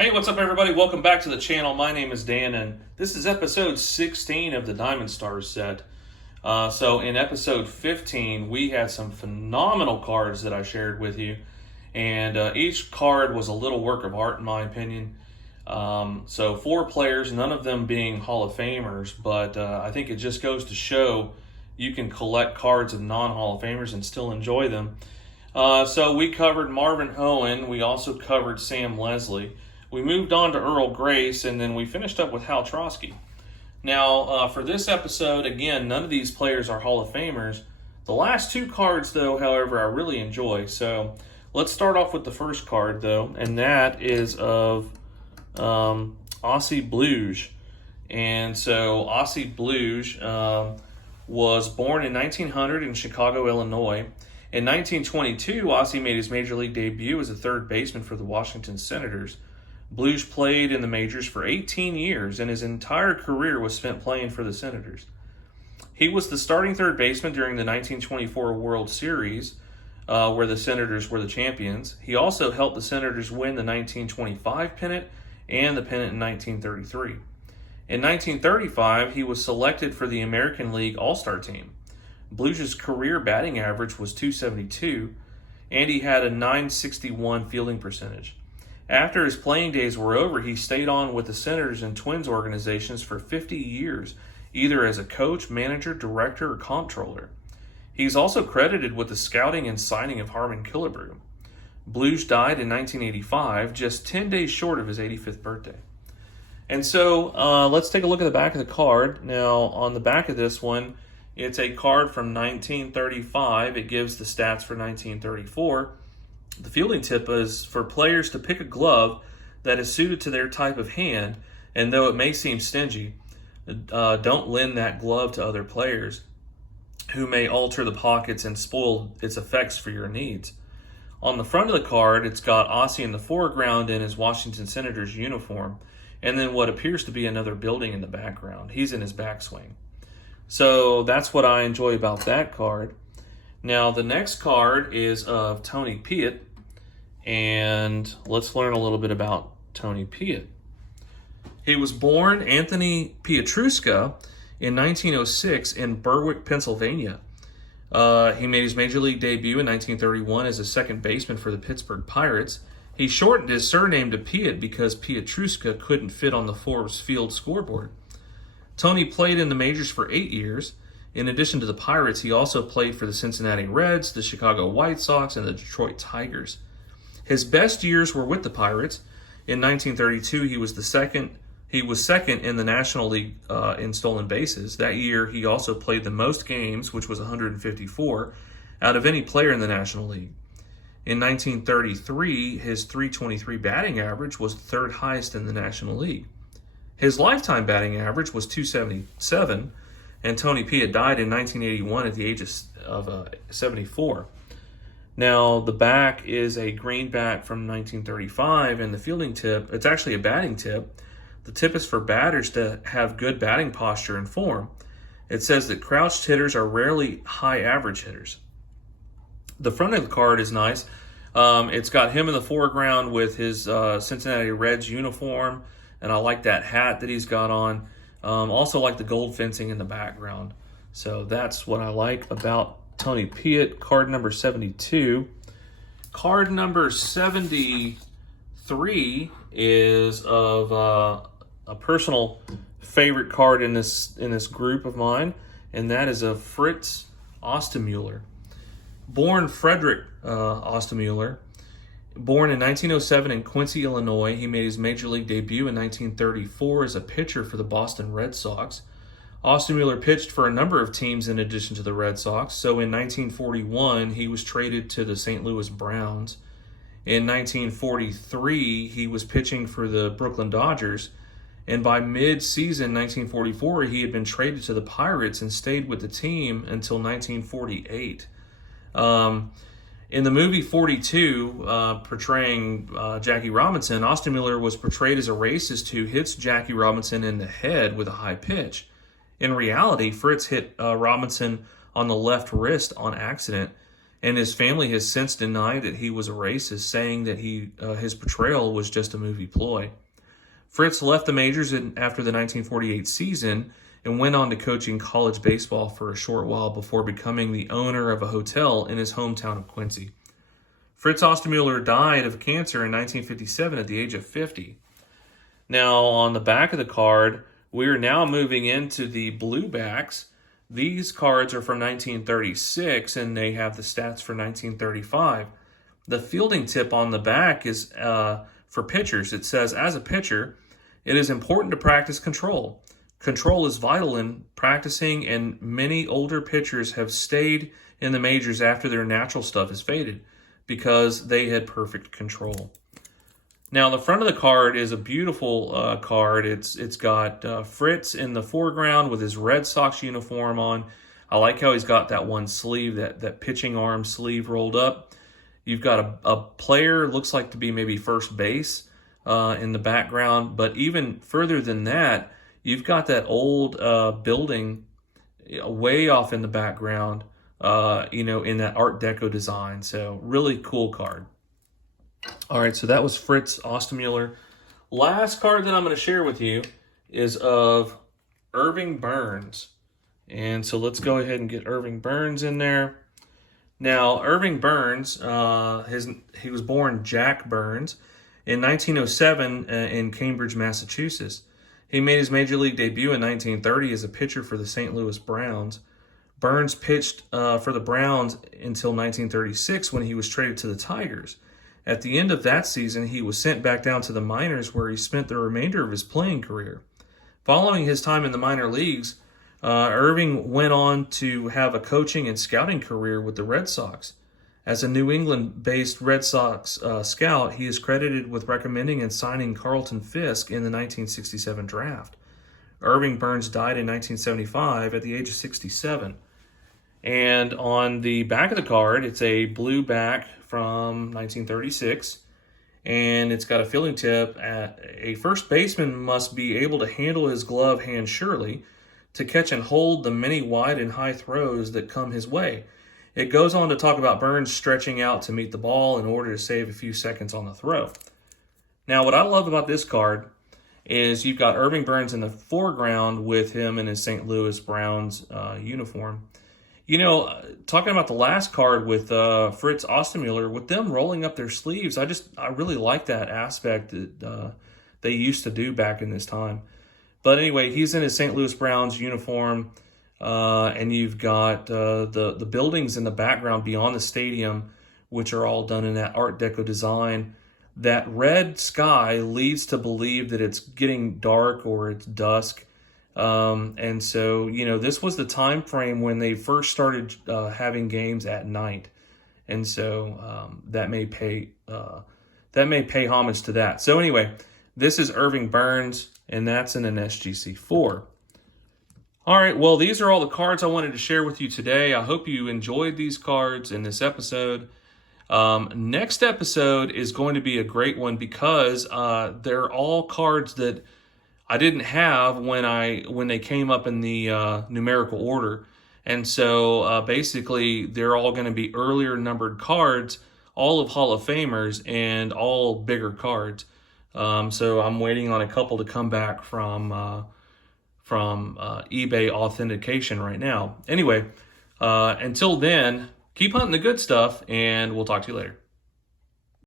Hey, what's up everybody? Welcome back to the channel. My name is Dan and this is episode 16 of the Diamond Stars set. So in episode 15, we had some phenomenal cards that I shared with you. And each card was a little work of art in my opinion. So 4 players, none of them being Hall of Famers, but I think it just goes to show you can collect cards of non-Hall of Famers and still enjoy them. So we covered Marvin Owen. We also covered Sam Leslie. We moved on to Earl Grace, and then we finished up with Hal Trotsky. Now, for this episode, again, none of these players are Hall of Famers. The last 2 cards, though, however, I really enjoy. So let's start off with the first card, though, and that is of Ossie Bluege. And so Ossie Bluege was born in 1900 in Chicago, Illinois. In 1922, Ossie made his major league debut as a third baseman for the Washington Senators. Bluege played in the majors for 18 years, and his entire career was spent playing for the Senators. He was the starting third baseman during the 1924 World Series, where the Senators were the champions. He also helped the Senators win the 1925 pennant and the pennant in 1933. In 1935, he was selected for the American League All-Star team. Bluege's career batting average was .272, and he had a .961 fielding percentage. After his playing days were over, he stayed on with the Senators and Twins organizations for 50 years, either as a coach, manager, director, or comptroller. He's also credited with the scouting and signing of Harmon Killebrew. Bluege died in 1985, just 10 days short of his 85th birthday. And so let's take a look at the back of the card. Now, on the back of this one, it's a card from 1935. It gives the stats for 1934. The fielding tip is for players to pick a glove that is suited to their type of hand, and though it may seem stingy, don't lend that glove to other players who may alter the pockets and spoil its effects for your needs. On the front of the card, it's got Ossie in the foreground in his Washington Senators uniform, and then what appears to be another building in the background. He's in his backswing. So that's what I enjoy about that card. Now, the next card is of Tony Piet, and let's learn a little bit about Tony Piet. He was born Anthony Pietruska in 1906 in Berwick, Pennsylvania. He made his major league debut in 1931 as a second baseman for the Pittsburgh Pirates. He shortened his surname to Piet because Pietruska couldn't fit on the Forbes Field scoreboard. Tony played in the majors for 8 years. In addition to the Pirates, he also played for the Cincinnati Reds, the Chicago White Sox, and the Detroit Tigers. His best years were with the Pirates. In 1932, he was second in the National League in stolen bases. That year, he also played the most games, which was 154, out of any player in the National League. In 1933, his .323 batting average was the third highest in the National League. His lifetime batting average was .277, and Tony Piet died in 1981 at the age of 74. Now, the back is a greenback from 1935, and the fielding tip, it's actually a batting tip. The tip is for batters to have good batting posture and form. It says that crouched hitters are rarely high average hitters. The front of the card is nice. It's got him in the foreground with his Cincinnati Reds uniform, and I like that hat that he's got on. Also like the gold fencing in the background. So that's what I like about Tony Piet. Card number 72. Card number 73 is of a personal favorite card in this group of mine, and that is of Fritz Ostermueller. Born Frederick Ostermueller, born in 1907 in Quincy, Illinois, he made his major league debut in 1934 as a pitcher for the Boston Red Sox. Ostermueller pitched for a number of teams in addition to the Red Sox. So in 1941, he was traded to the St. Louis Browns. In 1943, he was pitching for the Brooklyn Dodgers. And by mid-season 1944, he had been traded to the Pirates and stayed with the team until 1948. In the movie 42, portraying Jackie Robinson, Ostermueller was portrayed as a racist who hits Jackie Robinson in the head with a high pitch. In reality, Fritz hit Robinson on the left wrist on accident, and his family has since denied that he was a racist, saying that his portrayal was just a movie ploy. Fritz left the majors after the 1948 season and went on to coaching college baseball for a short while before becoming the owner of a hotel in his hometown of Quincy. Fritz Ostermueller died of cancer in 1957 at the age of 50. Now, on the back of the card, we are now moving into the blue backs. These cards are from 1936, and they have the stats for 1935. The fielding tip on the back is for pitchers. It says, as a pitcher, it is important to practice control. Control is vital in practicing, and many older pitchers have stayed in the majors after their natural stuff has faded because they had perfect control. Now, the front of the card is a beautiful card. It's got Fritz in the foreground with his Red Sox uniform on. I like how he's got that one sleeve, that pitching arm sleeve rolled up. You've got a player, looks like to be maybe first base in the background. But even further than that, you've got that old building way off in the background, in that Art Deco design. So really cool card. All right, so that was Fritz Ostermueller. Last card that I'm going to share with you is of Irving Burns. And so let's go ahead and get Irving Burns in there. Now, Irving Burns, he was born Jack Burns in 1907 in Cambridge, Massachusetts. He made his major league debut in 1930 as a pitcher for the St. Louis Browns. Burns pitched for the Browns until 1936 when he was traded to the Tigers. At the end of that season, he was sent back down to the minors where he spent the remainder of his playing career. Following his time in the minor leagues, Irving went on to have a coaching and scouting career with the Red Sox. As a New England-based Red Sox scout, he is credited with recommending and signing Carlton Fisk in the 1967 draft. Irving Burns died in 1975 at the age of 67. And on the back of the card, it's a blue back from 1936, and it's got a fielding tip. A first baseman must be able to handle his glove hand surely to catch and hold the many wide and high throws that come his way. It goes on to talk about Burns stretching out to meet the ball in order to save a few seconds on the throw. Now, what I love about this card is you've got Irving Burns in the foreground with him in his St. Louis Browns uniform. Talking about the last card with Fritz Ostermueller, with them rolling up their sleeves, I really like that aspect that they used to do back in this time. But anyway, he's in his St. Louis Browns uniform, and you've got the buildings in the background beyond the stadium, which are all done in that Art Deco design. That red sky leads to believe that it's getting dark or it's dusk. And so, this was the time frame when they first started having games at night. And so that may pay homage to that. So anyway, this is Irving Burns, and that's in an SGC4. All right, well, these are all the cards I wanted to share with you today. I hope you enjoyed these cards in this episode. Next episode is going to be a great one because they're all cards that I didn't have when they came up in the numerical order. And so basically they're all going to be earlier numbered cards, all of Hall of Famers, and all bigger cards. So I'm waiting on a couple to come back from eBay authentication right now. Anyway, until then, keep hunting the good stuff, and we'll talk to you later.